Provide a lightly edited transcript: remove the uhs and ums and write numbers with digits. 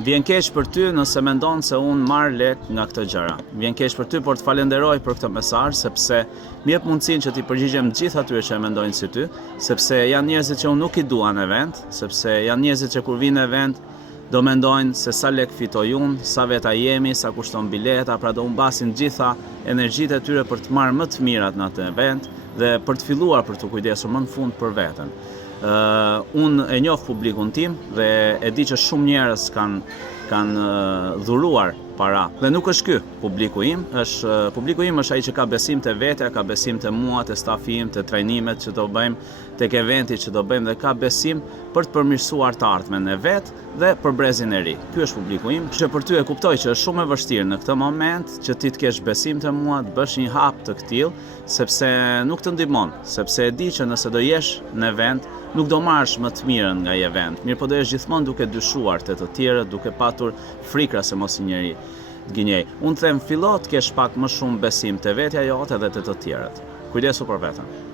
Vjen keq për ty nëse mendon se unë marr lek nga këtë gjëra. Vjen keq për ty, por të falenderoj për këtë mesazh sepse më jep mundësinë që t'i përgjigjem të gjithë atyre që e mendojnë si ty, sepse janë njerëzit që unë nuk i dua në event, sepse janë njerëzit që kur vinë në event do mendojnë se sa lek fitoj unë, sa veta jemi, sa kushton bileta, pra do humbasin gjitha energjitë e tyre për të marrë më të mirat në atë event dhe për të filluar për të kujdesur më në fund për veten. Unë e njoh publikun tim dhe e di që shumë njerëz kanë dhuruar para. Dhe nuk është ky publiku im, publiku im është ai që ka besim te vetja, ka besim te mua, te stafi im, te trajnimet që do bëjmë, tek eventi që do bëjmë dhe ka besim për të përmirësuar të ardhmen e vet dhe për brezin e ri. Ky është publiku im, që për ty e kuptoj që është shumë e vështirë në këtë moment që ti të kesh besim te mua, të bësh një hap të këtill, sepse nuk të ndihmon, sepse e di që nëse do jesh në event nuk do marrësh më të mirën nga ai event. Mirë po do jesh gjithmonë duke dyshuar te të tjerët, duke patur frikra se mos i njeri të gënjej. Unë them fillo të kesh pak më shumë besim te vetja jote dhe te të tjerët. Kujdesu për veten.